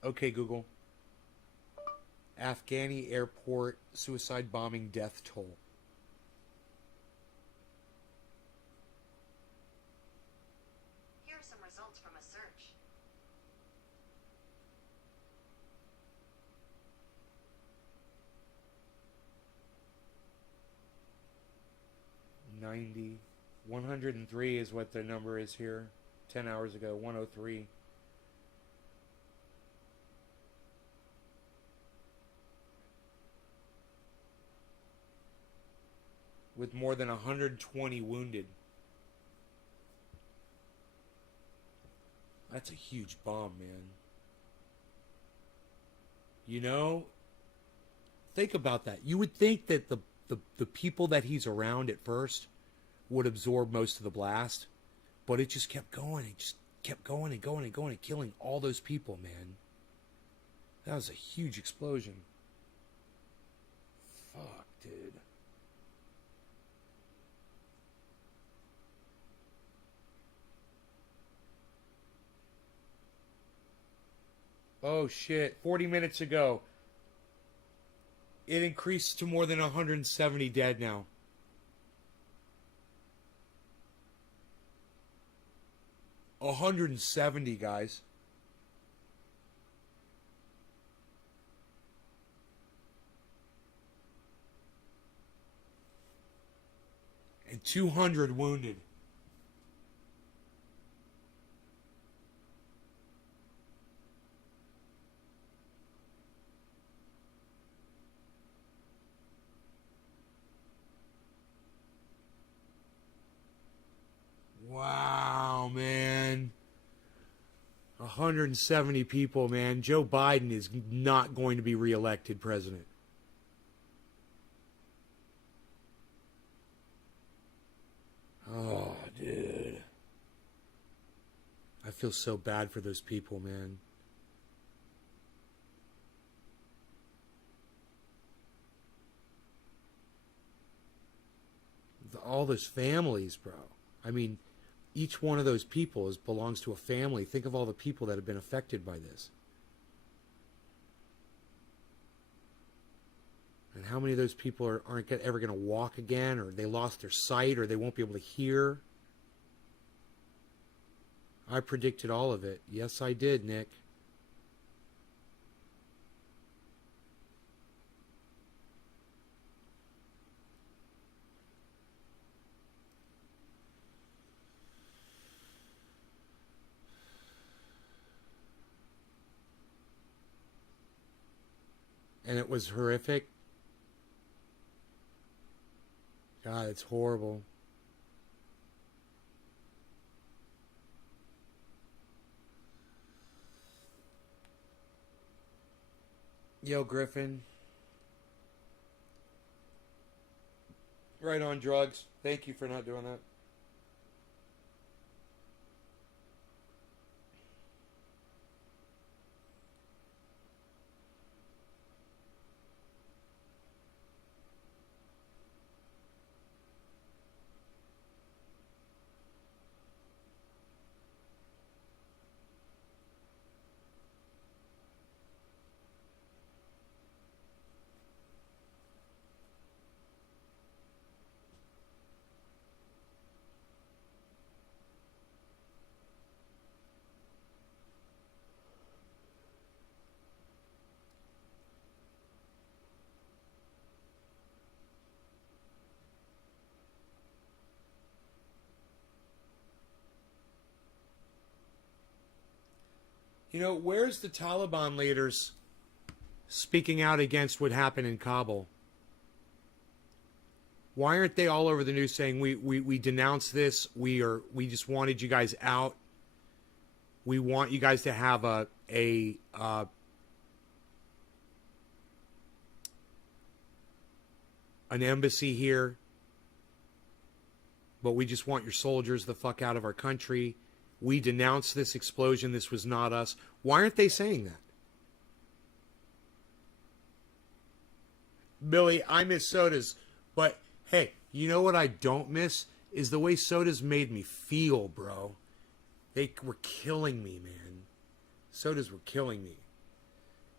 Okay, Google. Afghani airport suicide bombing death toll. Here are some results from a search. '90. 103 is what the number is here. 10 hours ago, 103. With more than 120 wounded. That's a huge bomb, man. You know, think about that. You would think that the people that he's around at first would absorb most of the blast, but it just kept going. It just kept going and going and going and killing all those people, man. That was a huge explosion. Fuck, dude. Oh shit, 40 minutes ago. It increased to more than 170 dead now. $170, guys. And 200 wounded. Wow, man. 170 people, man. Joe Biden is not going to be reelected president. Oh, dude. I feel so bad for those people, man. All those families, bro. I mean, each one of those people belongs to a family. Think of all the people that have been affected by this. And how many of those people aren't ever going to walk again, or they lost their sight, or they won't be able to hear? I predicted all of it. Yes, I did, Nick. And it was horrific. God, it's horrible. Yo, Griffin. Right on drugs. Thank you for not doing that. You know, where's the Taliban leaders speaking out against what happened in Kabul? Why aren't they all over the news saying we denounce this? We just wanted you guys out. We want you guys to have an embassy here, but we just want your soldiers the fuck out of our country. We denounce this explosion. This was not us. Why aren't they saying that? Billy, I miss sodas, but hey, you know what I don't miss is the way sodas made me feel, bro. They were killing me, man. Sodas were killing me.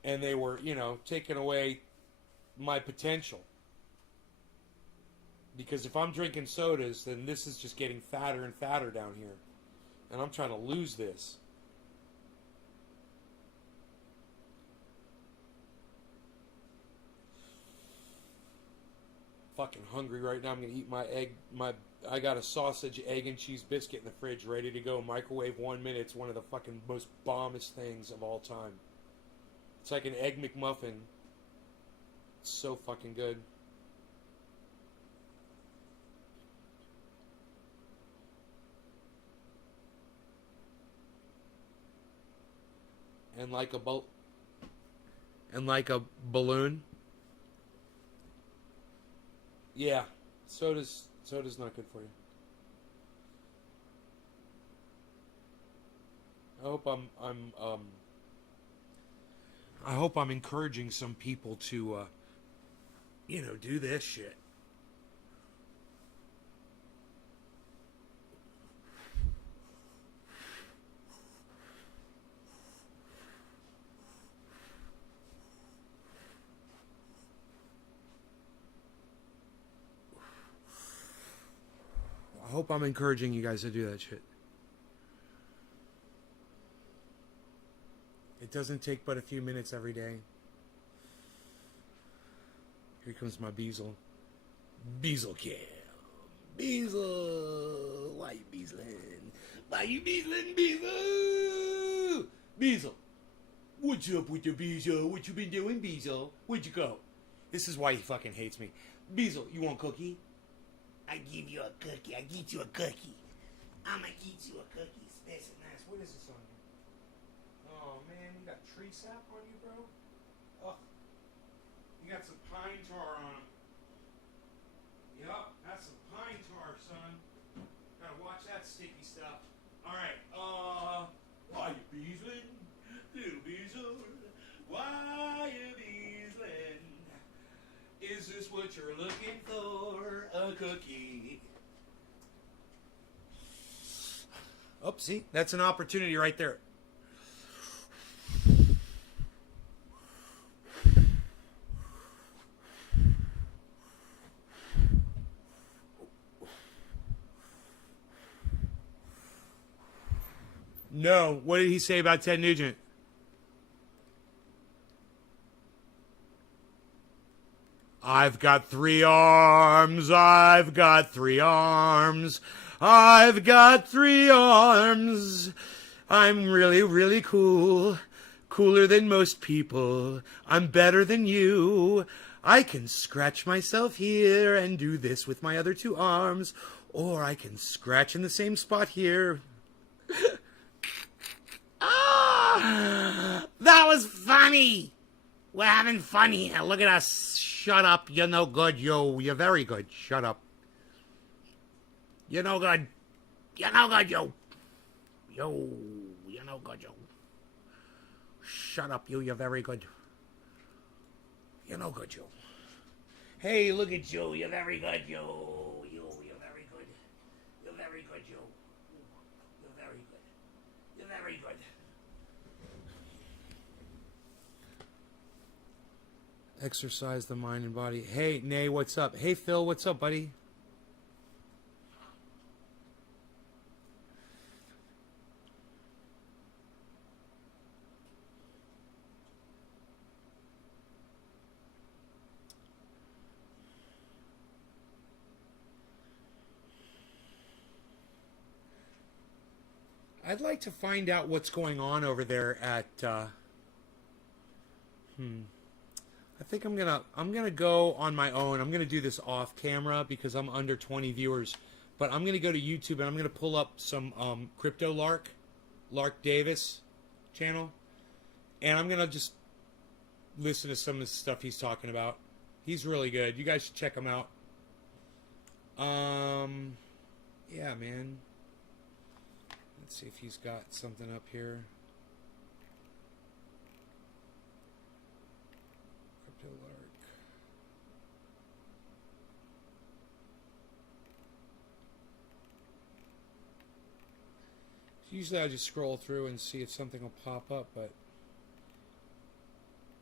and they were, you know, taking away my potential. Because if I'm drinking sodas, then this is just getting fatter and fatter down here. And I'm trying to lose this. Fucking hungry right now. I'm gonna eat my egg. I got a sausage, egg, and cheese biscuit in the fridge, ready to go. Microwave 1 minute. It's one of the fucking most bombest things of all time. It's like an egg McMuffin. It's so fucking good. And like a balloon. Yeah, soda's not good for you. I hope I'm encouraging some people to do this shit. I hope I'm encouraging you guys to do that shit. It doesn't take but a few minutes every day. Here comes my Beezle. Beezle kill. Beezle. Why you beezling? Why you beezling, Beezle? Beezle. What's up with your Beezle? What you been doing, Beezle? Where'd you go? This is why he fucking hates me. Beezle, you want cookie? I give you a cookie. I get you a cookie. I'ma get you a cookie. This and nice. What is this on here? Oh man, you got tree sap on you, bro? Oh. You got some pine tar on them. Yup, that's some pine tar, son. Gotta watch that sticky stuff. Alright, why you beezling? Little Beezle, why you beezling? Is this what you're looking for? A cookie? Oh, see? That's an opportunity right there. No. What did he say about Ted Nugent? I've got 3 arms. I've got 3 arms. I've got 3 arms. I'm really, really cool. Cooler than most people. I'm better than you. I can scratch myself here and do this with my other 2 arms. Or I can scratch in the same spot here. Ah, that was funny. We're having fun here. Look at us. Shut up. You're no good, yo. You're very good. Shut up. You're no good. You're no good, yo. Yo. You're no good, yo. Shut up, you. You're very good. You're no good, yo. Hey, look at you. You're very good, yo. You're very good. You're very good, yo. You're very good. You're very good. Exercise the mind and body. Hey, Nay, what's up? Hey, Phil, what's up, buddy? I'd like to find out what's going on over there at I think I'm gonna go on my own. I'm gonna do this off camera because I'm under 20 viewers. But I'm gonna go to YouTube and I'm gonna pull up some Crypto Lark Davis channel, and I'm gonna just listen to some of the stuff he's talking about. He's really good. You guys should check him out. Yeah, man. Let's see if he's got something up here. Lark. Usually I just scroll through and see if something will pop up, but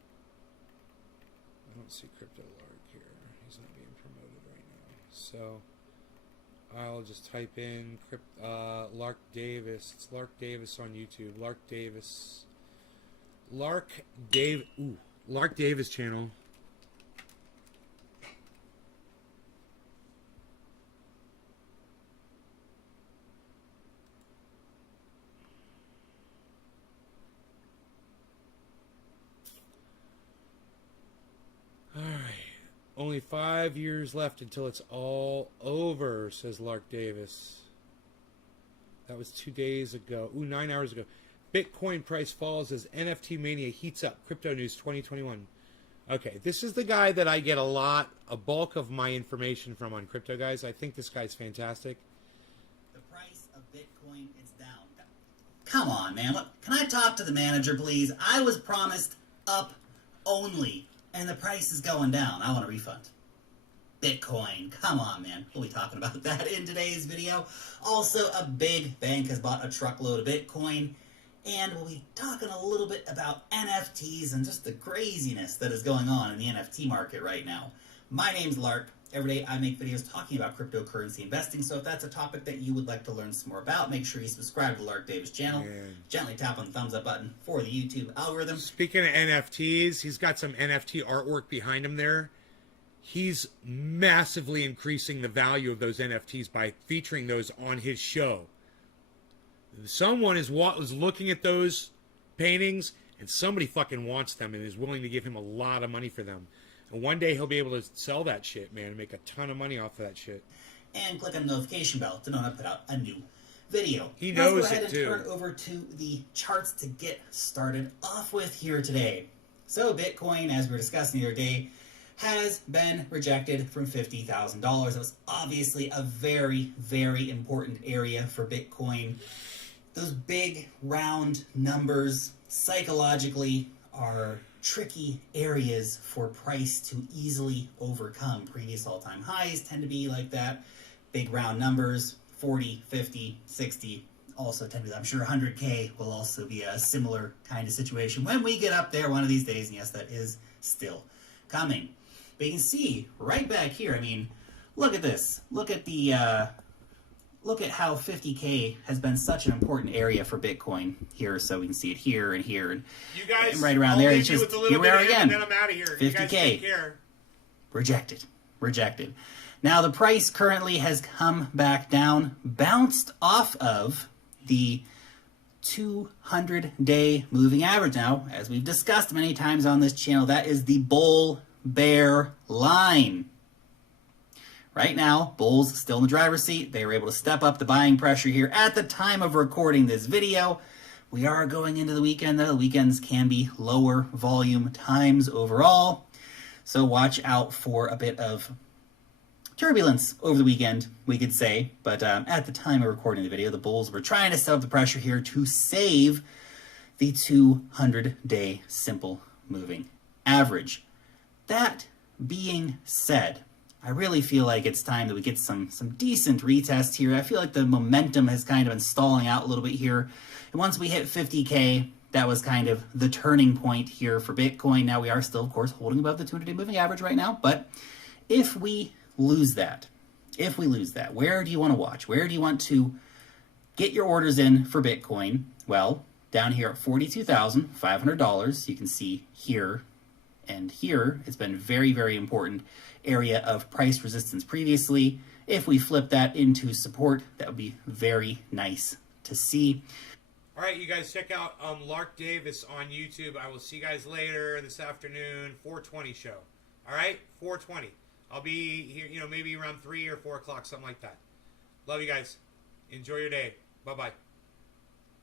see Crypto Lark here. He's not being promoted right now. So I'll just type in Lark Davis. It's Lark Davis on YouTube. Lark Davis. Lark Davis channel. Only 5 years left until it's all over, says Lark Davis. That was 2 days ago. 9 hours ago. Bitcoin price falls as NFT mania heats up. Crypto News 2021. Okay, this is the guy that I get a bulk of my information from on Crypto Guys. I think this guy's fantastic. The price of Bitcoin is down. Come on, man. Can I talk to the manager, please? I was promised up only. And the price is going down. I want a refund. Bitcoin. Come on, man. We'll be talking about that in today's video. Also, a big bank has bought a truckload of Bitcoin. And we'll be talking a little bit about NFTs and just the craziness that is going on in the NFT market right now. My name's Lark. Every day I make videos talking about cryptocurrency investing, so if that's a topic that you would like to learn some more about, make sure you subscribe to the Lark Davis channel. Gently tap on the thumbs up button for the YouTube algorithm. Speaking of NFTs, he's got some NFT artwork behind him there. He's massively increasing the value of those NFTs by featuring those on his show. Someone was looking at those paintings, and somebody fucking wants them and is willing to give him a lot of money for them. And one day he'll be able to sell that shit, man, and make a ton of money off of that shit. And click on the notification bell to know when I put out a new video. He knows Let's go ahead it, too. and turn over to the charts to get started off with here today. So Bitcoin, as we were discussing the other day, has been rejected from $50,000. That was obviously a very, very important area for Bitcoin. Those big, round numbers psychologically are tricky areas for price to easily overcome. Previous all-time highs tend to be like that. Big round numbers, 40, 50, 60, also tend to be, I'm sure 100K will also be a similar kind of situation when we get up there one of these days, and yes, that is still coming. But you can see right back here, I mean, look at this. Look at the, look at how 50K has been such an important area for Bitcoin here. So we can see it here and here. And you guys, right around there. It's just, here we are again. And then I'm out of here. 50K. You guys take care. Rejected. Rejected. Now the price currently has come back down, bounced off of the 200-day moving average. Now, as we've discussed many times on this channel, that is the bull-bear line. Right now, bulls still in the driver's seat. They were able to step up the buying pressure here at the time of recording this video. We are going into the weekend, though. The weekends can be lower volume times overall. So watch out for a bit of turbulence over the weekend, we could say. But at the time of recording the video, the bulls were trying to set up the pressure here to save the 200-day simple moving average. That being said, I really feel like it's time that we get some decent retests here. I feel like the momentum has kind of been stalling out a little bit here. And once we hit 50K, that was kind of the turning point here for Bitcoin. Now we are still, of course, holding above the 200-day moving average right now. But if we lose that, where do you want to watch? Where do you want to get your orders in for Bitcoin? Well, down here at $42,500, you can see here and here, it's been very, very important area of price resistance previously. If we flip that into support, that would be very nice to see. All right, you guys, check out Lark Davis on YouTube. I will see you guys later this afternoon, 4:20 show. All right, 4:20. I'll be here, maybe around 3 or 4 o'clock, something like that. Love you guys. Enjoy your day. Bye-bye.